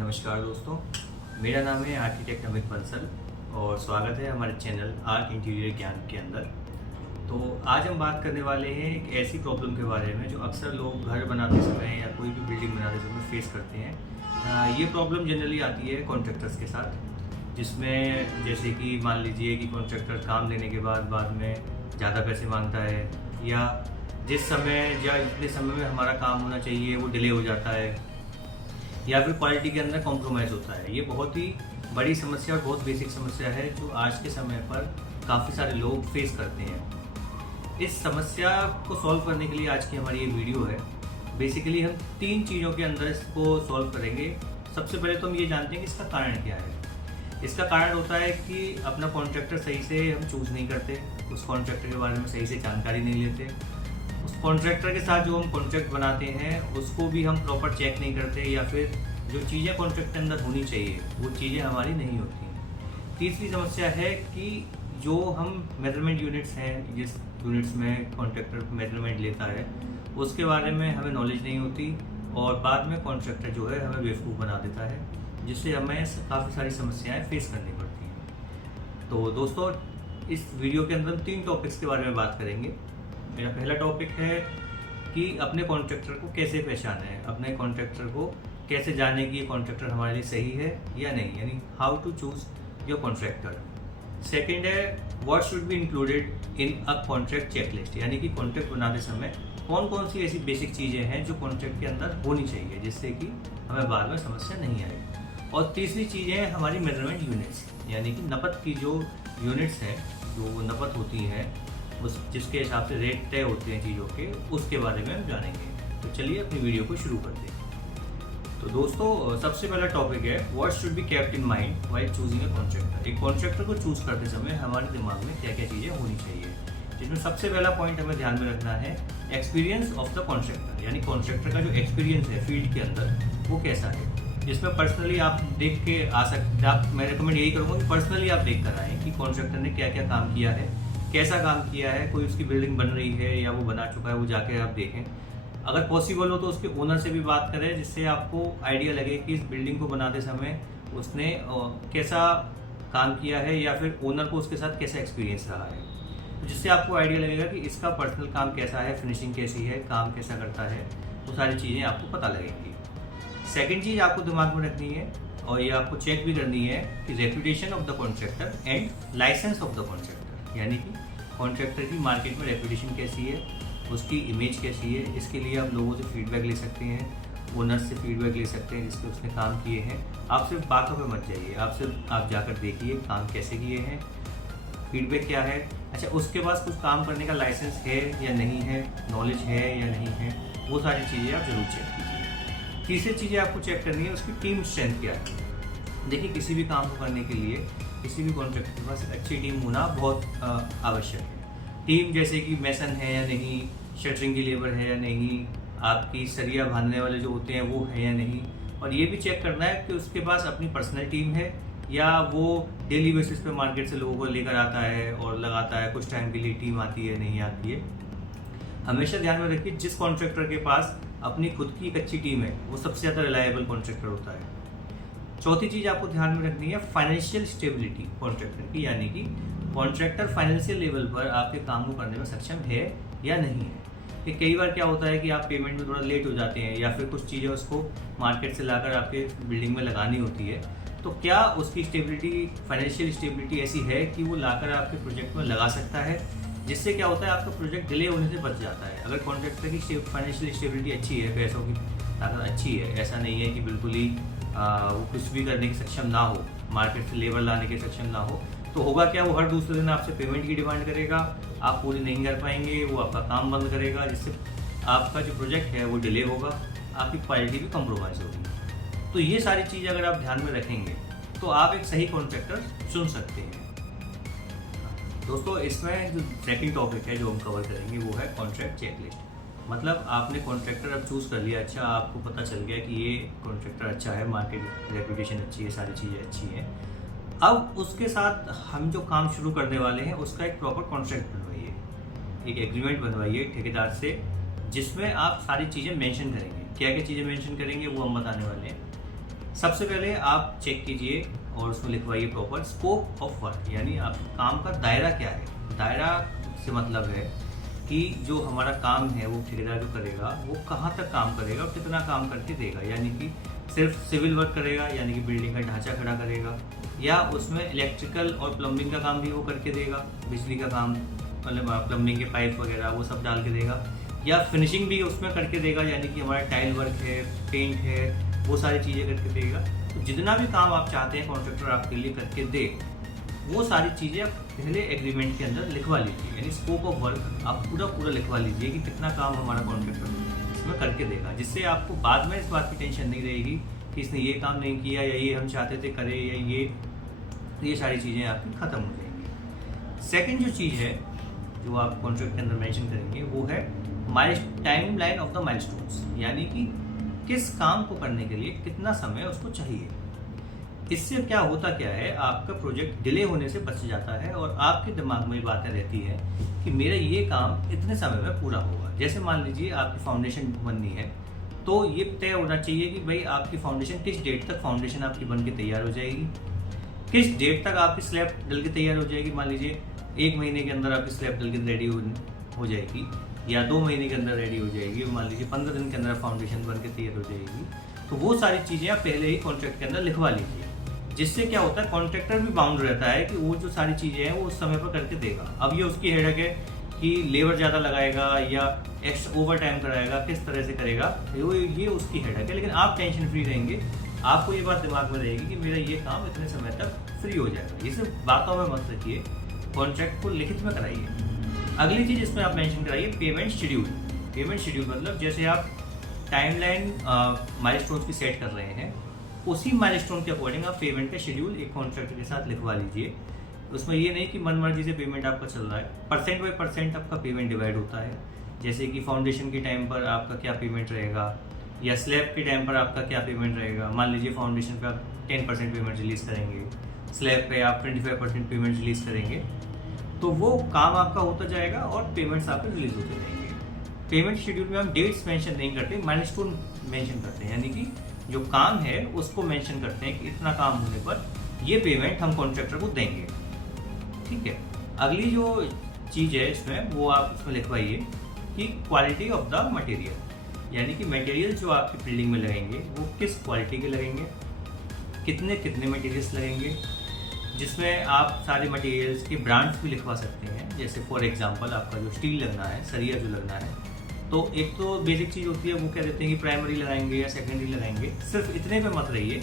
नमस्कार दोस्तों, मेरा नाम है आर्किटेक्ट अमित बंसल और स्वागत है हमारे चैनल आर्क इंटीरियर ज्ञान के अंदर। तो आज हम बात करने वाले हैं एक ऐसी प्रॉब्लम के बारे में जो अक्सर लोग घर बनाते समय या कोई भी बिल्डिंग बनाते समय फेस करते हैं। ये प्रॉब्लम जनरली आती है कॉन्ट्रैक्टर्स के साथ, जिसमें जैसे कि मान लीजिए कि कॉन्ट्रैक्टर काम देने के बाद में ज़्यादा पैसे मांगता है, या जिस समय या जितने समय में हमारा काम होना चाहिए वो डिले हो जाता है, या फिर क्वालिटी के अंदर कॉम्प्रोमाइज़ होता है। ये बहुत ही बड़ी समस्या और बहुत बेसिक समस्या है जो आज के समय पर काफ़ी सारे लोग फेस करते हैं। इस समस्या को सॉल्व करने के लिए आज की हमारी ये वीडियो है। बेसिकली हम 3 चीज़ों के अंदर इसको सॉल्व करेंगे। सबसे पहले तो हम ये जानते हैं कि इसका कारण क्या है। इसका कारण होता है कि अपना कॉन्ट्रैक्टर सही से हम चूज़ नहीं करते, उस कॉन्ट्रैक्टर के बारे में सही से जानकारी नहीं लेते, उस कॉन्ट्रैक्टर के साथ जो हम कॉन्ट्रैक्ट बनाते हैं उसको भी हम प्रॉपर चेक नहीं करते, या फिर जो चीज़ें कॉन्ट्रैक्ट के अंदर होनी चाहिए वो चीज़ें हमारी नहीं होती। तीसरी समस्या है कि जो हम मेजरमेंट यूनिट्स हैं, जिस यूनिट्स में कॉन्ट्रैक्टर मेजरमेंट लेता है उसके बारे में हमें नॉलेज नहीं होती और बाद में कॉन्ट्रैक्टर जो है हमें बेवकूफ़ बना देता है, जिससे हमें काफ़ी सारी समस्याएँ फेस करनी पड़ती हैं। तो दोस्तों, इस वीडियो के अंदर हम 3 टॉपिक्स के बारे में बात करेंगे। मेरा पहला टॉपिक है कि अपने कॉन्ट्रैक्टर को कैसे पहचानें, अपने कॉन्ट्रैक्टर को कैसे जाने कि ये कॉन्ट्रैक्टर हमारे लिए सही है या नहीं, यानी how to choose your contractor. Second है what should be included in a contract checklist, यानी कि कॉन्ट्रैक्ट बनाते समय कौन कौन सी ऐसी बेसिक चीज़ें हैं जो कॉन्ट्रैक्ट के अंदर होनी चाहिए जिससे कि हमें बाद में समस्या नहीं आए। और तीसरी चीज़ है हमारी मेजरमेंट यूनिट्स, यानी कि नपत की जो यूनिट्स हैं, जो नपत होती हैं, उस जिसके हिसाब से रेट तय होते हैं चीज़ों के, उसके बारे में हम जानेंगे। तो चलिए अपनी वीडियो को शुरू करते हैं। तो दोस्तों, सबसे पहला टॉपिक है what should be kept in mind while choosing a contractor. एक कॉन्ट्रैक्टर को चूज करते समय हमारे दिमाग में क्या क्या चीज़ें होनी चाहिए, जिसमें सबसे पहला पॉइंट हमें ध्यान में रखना है एक्सपीरियंस ऑफ द कॉन्ट्रैक्टर, यानी कॉन्ट्रैक्टर का जो एक्सपीरियंस है फील्ड के अंदर वो कैसा है। जिसमें पर्सनली आप देख के आ सकते, आप मैं रिकमेंड यही करूँगा कि पर्सनली आप देख कर आएँ कि कॉन्ट्रैक्टर ने क्या क्या काम किया है, कैसा काम किया है, कोई उसकी बिल्डिंग बन रही है या वो बना चुका है, वो जाके आप देखें। अगर पॉसिबल हो तो उसके ओनर से भी बात करें, जिससे आपको आइडिया लगे कि इस बिल्डिंग को बनाते समय उसने कैसा काम किया है, या फिर ओनर को उसके साथ कैसा एक्सपीरियंस रहा है, जिससे आपको आइडिया लगेगा कि इसका पर्सनल काम कैसा है, फिनिशिंग कैसी है, काम कैसा करता है, वो सारी चीज़ें आपको पता लगेंगी। सेकेंड चीज़ आपको दिमाग में रखनी है और ये आपको चेक भी करनी है कि reputation of the contractor and license of the contractor, यानी कि कॉन्ट्रैक्टर की मार्केट में रेपुटेशन कैसी है, उसकी इमेज कैसी है। इसके लिए आप लोगों से फीडबैक ले सकते हैं, ओनर्स से फीडबैक ले सकते हैं जिसपे उसने काम किए हैं। आप सिर्फ बातों पे मत जाइए, आप जाकर देखिए काम कैसे किए हैं, फीडबैक क्या है। अच्छा, उसके पास कुछ काम करने का लाइसेंस है या नहीं है, नॉलेज है या नहीं है, वो सारी चीज़ें आप जरूर चेक कीजिए। तीसरी चीज़ें आपको चेक करनी है उसकी टीम स्ट्रेंथ क्या है। देखिए, किसी भी काम को करने के लिए किसी भी कॉन्ट्रैक्टर के पास अच्छी टीम होना बहुत आवश्यक है। टीम जैसे कि मैसन है या नहीं, शटरिंग की लेबर है या नहीं, आपकी सरिया बांधने वाले जो होते हैं वो है या नहीं, और ये भी चेक करना है कि उसके पास अपनी पर्सनल टीम है या वो डेली बेसिस पे मार्केट से लोगों को लेकर आता है और लगाता है, कुछ टाइम के लिए टीम आती है नहीं आती है। हमेशा ध्यान में रखिए जिस कॉन्ट्रैक्टर के पास अपनी खुद की एक अच्छी टीम है वो सबसे ज़्यादा रिलायबल कॉन्ट्रैक्टर होता है। चौथी चीज़ आपको ध्यान में रखनी है फाइनेंशियल स्टेबिलिटी कॉन्ट्रैक्टर की, यानी कि कॉन्ट्रैक्टर फाइनेंशियल लेवल पर आपके काम को करने में सक्षम है या नहीं है। कि कई बार क्या होता है कि आप पेमेंट में थोड़ा लेट हो जाते हैं, या फिर कुछ चीज़ें उसको मार्केट से लाकर आपके बिल्डिंग में लगानी होती है, तो क्या उसकी स्टेबिलिटी, फाइनेंशियल स्टेबिलिटी ऐसी है कि वो लाकर आपके प्रोजेक्ट में लगा सकता है, जिससे क्या होता है आपका प्रोजेक्ट डिले होने से बच जाता है। अगर कॉन्ट्रैक्टर की फाइनेंशियल स्टेबिलिटी अच्छी है, पैसों की ताकत अच्छी है, ऐसा नहीं है कि बिल्कुल ही वो कुछ भी करने की सक्षम ना हो, मार्केट से लेबर लाने के सक्षम ना हो, तो होगा क्या, वो हर दूसरे दिन आपसे पेमेंट की डिमांड करेगा, आप पूरी नहीं कर पाएंगे, वो आपका काम बंद करेगा, जिससे आपका जो प्रोजेक्ट है वो डिले होगा, आपकी क्वालिटी भी कम्प्रोमाइज़ होगी। तो ये सारी चीज़ अगर आप ध्यान में रखेंगे तो आप एक सही कॉन्ट्रैक्टर चुन सकते हैं। दोस्तों, इसमें जो सेकंड टॉपिक है जो हम कवर करेंगे वो है कॉन्ट्रैक्ट चेकलिस्ट। मतलब आपने कॉन्ट्रैक्टर अब चूज़ कर लिया, अच्छा आपको पता चल गया कि ये कॉन्ट्रैक्टर अच्छा है, मार्केट रेपुटेशन अच्छी है, सारी चीज़ें अच्छी हैं। अब उसके साथ हम जो काम शुरू करने वाले हैं उसका एक प्रॉपर कॉन्ट्रैक्ट बनवाइए, एक एग्रीमेंट बनवाइए ठेकेदार से, जिसमें आप सारी चीज़ें मेंशन करेंगे। क्या क्या चीज़ें मेंशन करेंगे वो हम बताने वाले हैं। सबसे पहले आप चेक कीजिए और उसमें लिखवाइए प्रॉपर स्कोप ऑफ वर्क, यानी आप काम का दायरा क्या है। दायरा से मतलब है कि जो हमारा काम है वो ठेकेदार जो करेगा वो कहाँ तक काम करेगा और कितना काम करके देगा, यानी कि सिर्फ सिविल वर्क करेगा यानी कि बिल्डिंग का ढांचा खड़ा करेगा, या उसमें इलेक्ट्रिकल और प्लम्बिंग का काम भी वो करके देगा, बिजली का काम मतलब प्लम्बिंग के पाइप वगैरह वो सब डाल के देगा, या फिनिशिंग भी उसमें करके देगा यानी कि हमारा टाइल वर्क है, पेंट है, वो सारी चीज़ें करके देगा। तो जितना भी काम आप चाहते हैं कॉन्ट्रैक्टर आपके लिए करके दे, वो सारी चीज़ें आप पहले एग्रीमेंट के अंदर लिखवा लीजिए, यानी स्कोप ऑफ वर्क आप पूरा लिखवा लीजिए कि कितना काम हमारा कॉन्ट्रैक्टर इसमें करके देगा, जिससे आपको बाद में इस बात की टेंशन नहीं रहेगी कि इसने ये काम नहीं किया या ये हम चाहते थे करे या ये सारी चीज़ें आपकी ख़त्म हो जाएंगी। सेकेंड जो चीज़ है जो आप कॉन्ट्रैक्ट के अंदर मेंशन करेंगे वो है time line of the milestones, यानी कि किस काम को करने के लिए कितना समय उसको चाहिए। इससे क्या होता क्या है, आपका प्रोजेक्ट डिले होने से बच जाता है और आपके दिमाग में बातें रहती हैं कि मेरा ये काम इतने समय में पूरा होगा। जैसे मान लीजिए आपकी फाउंडेशन बननी है तो ये तय होना चाहिए कि भाई आपकी फाउंडेशन किस डेट तक फाउंडेशन आपकी बन के तैयार हो जाएगी, किस डेट तक आपकी स्लैब डल के तैयार हो जाएगी। मान लीजिए 1 महीने के अंदर आपकी स्लैब डल के रेडी हो जाएगी या 2 महीने के अंदर रेडी हो जाएगी, मान लीजिए 15 दिन के अंदर फाउंडेशन बन के तैयार हो जाएगी। तो वो सारी चीज़ें आप पहले ही कॉन्ट्रैक्ट के अंदर लिखवा लीजिए, जिससे क्या होता है कॉन्ट्रैक्टर भी बाउंड रहता है कि वो जो सारी चीज़ें हैं वो उस समय पर करके देगा। अब ये उसकी हेडेक है कि लेबर ज़्यादा लगाएगा या एक्स्ट्रा ओवर टाइम कराएगा, किस तरह से करेगा, ये उसकी हेडेक है। लेकिन आप टेंशन फ्री रहेंगे, आपको ये बात दिमाग में रहेगी कि मेरा ये काम इतने समय तक फ्री हो जाएगा। ये सिर्फ बातों में मत रखिए, कॉन्ट्रैक्ट को लिखित में कराइए। अगली चीज़ इसमें आप मेंशन कराइए पेमेंट शेड्यूल। पेमेंट शेड्यूल मतलब जैसे आप टाइमलाइन माइलस्टोन्स की सेट कर रहे हैं, उसी माइलस्टोन के अकॉर्डिंग आप पेमेंट का शेड्यूल एक कॉन्ट्रैक्टर के साथ लिखवा लीजिए। उसमें ये नहीं कि मनमर्जी से पेमेंट आपका चल रहा है, परसेंट बाई परसेंट आपका पेमेंट डिवाइड होता है। जैसे कि फाउंडेशन के टाइम पर आपका क्या पेमेंट रहेगा या स्लैब के टाइम पर आपका क्या पेमेंट रहेगा। मान लीजिए फाउंडेशन पे आप 10% पेमेंट रिलीज़ करेंगे, स्लैब पे आप 25% पेमेंट रिलीज़ करेंगे, तो वो काम आपका होता जाएगा और पेमेंट्स आपके रिलीज होते रहेंगे। पेमेंट शेड्यूल में हम डेट्स मेंशन नहीं करते, माइलस्टोन मेंशन करते हैं, यानी कि जो काम है उसको मेंशन करते हैं कि इतना काम होने पर ये पेमेंट हम कॉन्ट्रैक्टर को देंगे। ठीक है। अगली जो चीज़ है इसमें वो आप उसमें लिखवाइए कि क्वालिटी ऑफ द मटेरियल, यानी कि मटेरियल जो आपकी बिल्डिंग में लगेंगे वो किस क्वालिटी के लगेंगे, कितने मटेरियल्स लगेंगे, जिसमें आप सारे मटेरियल्स के ब्रांड्स भी लिखवा सकते हैं। जैसे फॉर एग्जांपल आपका जो स्टील लगना है, सरिया जो लगना है, तो एक तो बेसिक चीज़ होती है वो क्या देते हैं कि प्राइमरी लगाएंगे या सेकेंडरी लगाएंगे। सिर्फ इतने पे मत रहिए,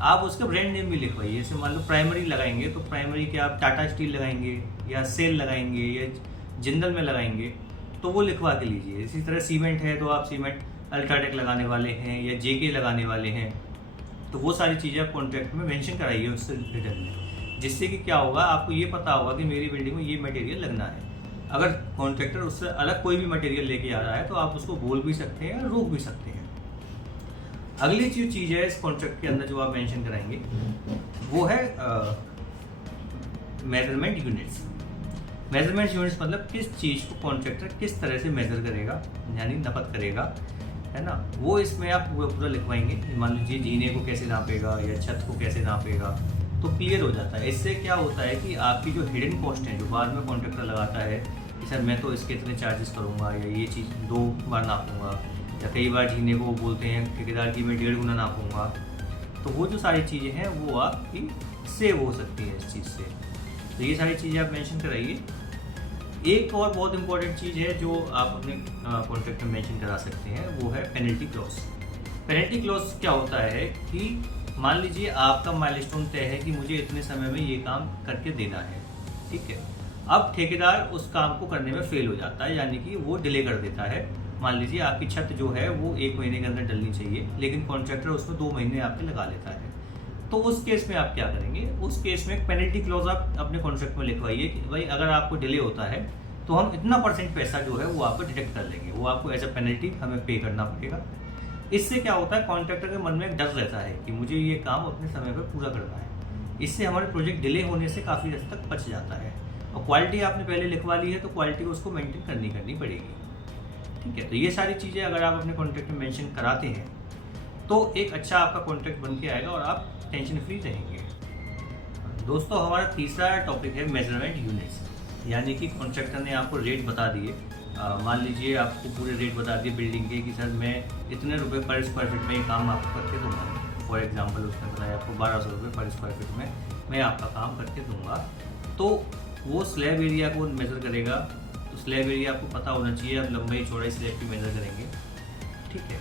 आप उसका ब्रांड नेम भी लिखवाइए। जैसे मान लो प्राइमरी लगाएंगे तो प्राइमरी के आप टाटा स्टील लगाएंगे या सेल लगाएंगे या जिंदल में लगाएंगे, तो वो लिखवा के लीजिए। इसी तरह सीमेंट है तो आप सीमेंट अल्ट्राटेक लगाने वाले हैं या जेके लगाने वाले हैं, तो वो सारी चीज़ें आप कॉन्ट्रैक्ट में मेंशन कराइए उससे रिटर्न में, जिससे कि क्या होगा आपको ये पता होगा कि मेरी बिल्डिंग में ये मटेरियल लगना है। अगर कॉन्ट्रैक्टर उससे अलग कोई भी मटेरियल लेके आ रहा है तो आप उसको बोल भी सकते हैं और रोक भी सकते हैं। अगली जो चीज़ है इस कॉन्ट्रैक्ट के अंदर जो आप मेंशन कराएंगे वो है मेजरमेंट यूनिट्स। मेजरमेंट यूनिट्स मतलब किस चीज़ को कॉन्ट्रैक्टर किस तरह से मेजर करेगा, यानी नपत करेगा, है ना, वो इसमें आप पूरा लिखवाएंगे। मान लीजिए जीने को कैसे नापेगा या छत को कैसे नापेगा, तो क्लियर हो जाता है। इससे क्या होता है कि आपकी जो हिडन कॉस्ट है जो बाद में कॉन्ट्रैक्टर लगाता है कि सर मैं तो इसके इतने चार्जेस करूँगा या ये चीज़ 2 बार नापूंगा, या कई बार जीने को बोलते हैं ठेकेदार की मैं 1.5 गुना नापूंगा, तो वो जो सारी चीज़ें हैं वो आपकी सेव हो सकती है इस चीज़ से। तो ये सारी चीज़ें आप मेंशन कराइए। एक और बहुत इंपॉर्टेंट चीज़ है जो आप अपने कॉन्ट्रैक्ट में मेंशन करा सकते हैं, वो है पेनल्टी क्लॉज। पेनल्टी क्लॉज क्या होता है कि मान लीजिए आपका माइलस्टोन तय है कि मुझे इतने समय में ये काम करके देना है, ठीक है। अब ठेकेदार उस काम को करने में फेल हो जाता है, यानी कि वो डिले कर देता है। मान लीजिए आपकी छत जो है वो 1 महीने के अंदर डलनी चाहिए, लेकिन कॉन्ट्रैक्टर उसमें 2 महीने आपके लगा लेता है, तो उस केस में आप क्या करेंगे, उस केस में एक पेनल्टी क्लॉज आप अपने कॉन्ट्रैक्ट में लिखवाइए कि भाई अगर आपको डिले होता है तो हम इतना % पैसा जो है वो आपको डिडक्ट कर लेंगे, वो आपको एज अ पेनल्टी हमें पे करना पड़ेगा। इससे क्या होता है कॉन्ट्रैक्टर के मन में एक डर रहता है कि मुझे ये काम अपने समय पर पूरा करना है। इससे हमारे प्रोजेक्ट डिले होने से काफ़ी हद तक बच जाता है। और क्वालिटी आपने पहले लिखवा ली है तो क्वालिटी को उसको मेंटेन करनी पड़ेगी, ठीक है। तो ये सारी चीज़ें अगर आप अपने कॉन्ट्रैक्ट में मेंशन कराते हैं तो एक अच्छा आपका कॉन्ट्रैक्ट बन के आएगा और आप टेंशन फ्री रहेंगे। दोस्तों हमारा तीसरा टॉपिक है मेजरमेंट यूनिट्स, यानी कि कॉन्ट्रैक्टर ने आपको रेट बता दिए। मान लीजिए आपको पूरे रेट बता दिए बिल्डिंग के कि सर मैं इतने रुपए पर स्क्वायर फीट में ये काम आपको करके दूंगा। फॉर एग्जांपल उसने बताया आपको 1200 रुपये पर स्क्वायर फीट में मैं आपका काम करके दूंगा। तो वो स्लैब एरिया को मेज़र करेगा, तो स्लैब एरिया आपको पता होना चाहिए, आप लंबाई चौड़ाई स्लैब की मेज़र करेंगे, ठीक है।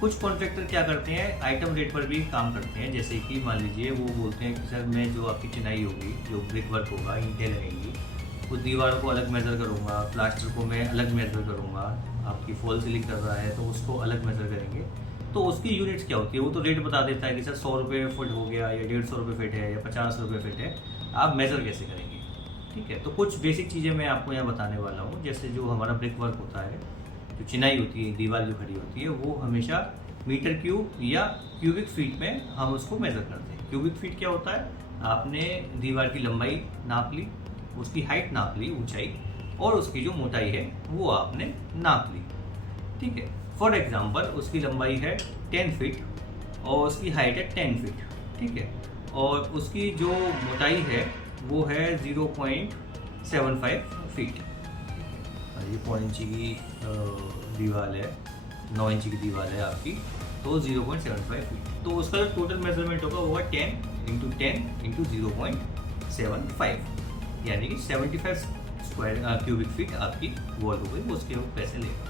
कुछ कॉन्ट्रैक्टर क्या करते हैं, आइटम रेट पर भी काम करते हैं। जैसे कि मान लीजिए वो बोलते हैं कि सर मैं जो आपकी चिनाई होगी, जो ब्रिक वर्क होगा, ईंटें लगेंगी, उस दीवारों को अलग मेज़र करूँगा, प्लास्टर को मैं अलग मेज़र करूँगा, आपकी फॉल सीलिंग कर रहा है तो उसको अलग मेज़र करेंगे। तो उसकी यूनिट्स क्या होती है, वो तो रेट बता देता है कि सर 100 रुपये फुट हो गया या 150 रुपये फिट है या 50 रुपये फिट है, आप मेज़र कैसे करेंगे, ठीक है। तो कुछ बेसिक चीज़ें मैं आपको यहाँ बताने वाला हूँ। जैसे जो हमारा ब्रिक वर्क होता है, जो चिनाई होती है, दीवार जो खड़ी होती है, वो हमेशा मीटर क्यूब या क्यूबिक फीट में हम उसको मेज़र करते हैं। क्यूबिक फीट क्या होता है, आपने दीवार की लंबाई नाप ली, उसकी हाइट नाप ली, ऊंचाई, और उसकी जो मोटाई है वो आपने नाप ली, ठीक है। फॉर एग्जांपल उसकी लंबाई है 10 फीट और उसकी हाइट है 10 फीट, ठीक है, और उसकी जो मोटाई है वो है 0.75 फीट। ये 1 इंची की दीवार है, 9 इंची की दीवार है आपकी, तो 0.75 फीट। तो उसका जो टोटल मेजरमेंट होगा वो 10 × 10 × 0.75, यानी कि 75 स्क्वायर क्यूबिक फीट आपकी वॉल हो गई, वो उसके पैसे लेगा।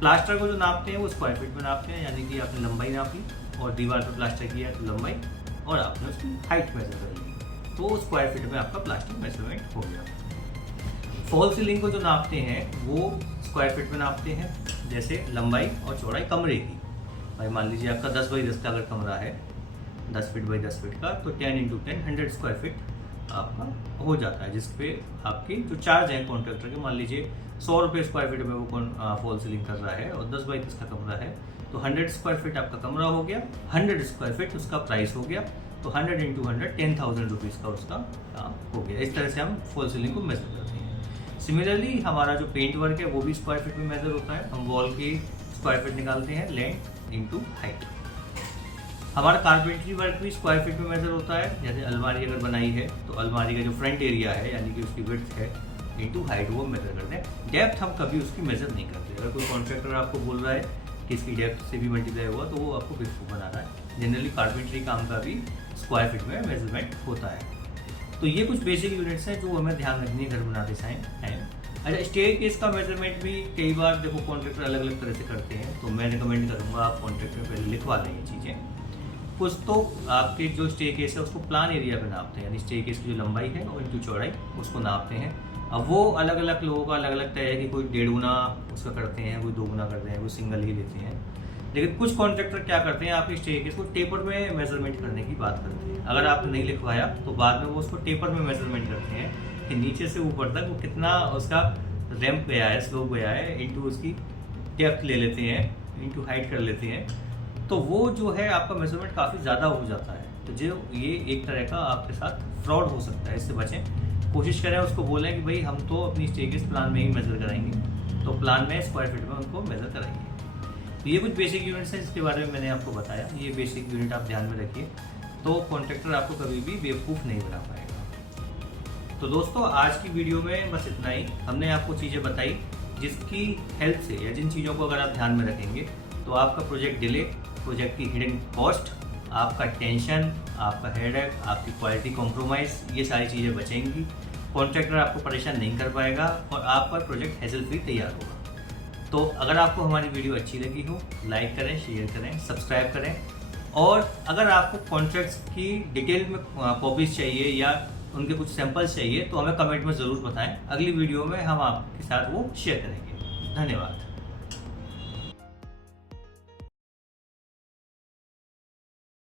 प्लास्टर को जो नापते हैं वो स्क्वायर फीट में नापते हैं, यानी कि आपने लंबाई नापी और दीवार पर प्लास्टर किया तो लंबाई और आपने उसकी हाइट मेजर कर ली, तो स्क्वायर फीट में आपका प्लास्टर मेजरमेंट हो गया। फॉल सीलिंग को जो नापते हैं वो स्क्वायर फीट में नापते हैं, जैसे लंबाई और चौड़ाई कमरे की। भाई मान लीजिए आपका 10 बाई 10 का अगर कमरा है, 10 फीट बाई 10 फीट का, तो 10 × 10 100 स्क्वायर फीट आपका हो जाता है, जिस पे आपकी जो चार्ज है कॉन्ट्रैक्टर के, मान लीजिए 100 रुपये स्क्वायर फीट में वो फॉल सीलिंग कर रहा है और 10 बाई 10 का कमरा है, तो 100 स्क्वायर फीट आपका कमरा हो गया, 100 स्क्वायर फीट उसका प्राइस हो गया, तो 100 × 100 10,000 रुपीज़ का उसका काम हो गया। इस तरह से हम फॉल सीलिंग को मेजर करते हैं। सिमिलरली हमारा जो पेंट वर्क है वो भी स्क्वायर फीट में मेजर होता है। हम वॉल की स्क्वायर फीट निकालते हैं, लेंथ × हाइट। हमारा कारपेंट्री वर्क भी स्क्वायर फीट में मेजर होता है। जैसे अलमारी अगर बनाई है तो अलमारी का जो फ्रंट एरिया है, यानी कि उसकी विड्थ है, × हाइट, वो मेजर करते हैं। डेप्थ हम कभी उसकी मेजर नहीं करते। अगर कोई कॉन्ट्रैक्टर आपको बोल रहा है कि इसकी डेप्थ से भी मल्टीप्लाई हुआ, तो वो आपको बेवकूफ़ बना रहा है। जनरली कारपेंट्री काम का भी स्क्वायर फीट में मेजरमेंट होता है। तो ये कुछ बेसिक यूनिट्स हैं जो हमें ध्यान रखनी है घर बनाते टाइम। अच्छा, स्टेयरकेस का मेजरमेंट भी कई बार देखो कॉन्ट्रैक्टर अलग अलग तरह से करते हैं, तो मैं रिकमेंड करूँगा आप कॉन्ट्रैक्टर पहले लिखवा लें ये चीज़ें। कुछ तो आपके जो स्टेयरकेस है उसको प्लान एरिया पे नापते हैं, यानी स्टेयरकेस की जो लंबाई है और जो चौड़ाई उसको नापते हैं। अब वो अलग अलग लोगों का अलग अलग तय है कि कोई 1.5 गुना उसका करते हैं, कोई 2 गुना करते हैं, कोई सिंगल ही लेते हैं। लेकिन कुछ कॉन्ट्रैक्टर क्या करते हैं, आपके स्टेयरकेस को टेपर में मेजरमेंट करने की बात करते हैं। अगर आपने नहीं लिखवाया तो बाद में वो उसको टेपर में मेजरमेंट करते हैं कि नीचे से ऊपर तक वो कितना उसका रैंप गया है, स्लोप गया है, इंटू उसकी डेप्थ ले लेते हैं, इंटू हाइट कर लेते हैं। तो वो जो है आपका मेजरमेंट काफ़ी ज़्यादा हो जाता है। तो जो ये एक तरह का आपके साथ फ्रॉड हो सकता है, इससे बचें। कोशिश करें, उसको बोलें कि भाई हम तो अपनी स्टेयरकेस प्लान में ही मेज़र कराएंगे, तो प्लान में स्क्वायर फीट में उनको मेज़र कराएंगे। तो ये कुछ बेसिक यूनिट्स हैं जिसके बारे में मैंने आपको बताया। ये बेसिक यूनिट आप ध्यान में रखिए, तो कॉन्ट्रैक्टर आपको कभी भी बेवकूफ़ नहीं बना पाएगा। तो दोस्तों आज की वीडियो में बस इतना ही। हमने आपको चीज़ें बताई जिसकी हेल्प से, या जिन चीज़ों को अगर आप ध्यान में रखेंगे तो आपका प्रोजेक्ट डिले, प्रोजेक्ट की हिडन कॉस्ट, आपका टेंशन, आपका हेडेक, आपकी क्वालिटी कॉम्प्रोमाइज़, ये सारी चीज़ें बचेंगी। कॉन्ट्रैक्टर आपको परेशान नहीं कर पाएगा और आपका प्रोजेक्ट हैसल फ्री तैयार होगा। तो अगर आपको हमारी वीडियो अच्छी लगी हो, लाइक करें, शेयर करें, सब्सक्राइब करें। और अगर आपको कॉन्ट्रैक्ट्स की डिटेल में कॉपीज चाहिए या उनके कुछ सैंपल्स चाहिए तो हमें कमेंट में ज़रूर बताएं। अगली वीडियो में हम आपके साथ वो शेयर करेंगे। धन्यवाद।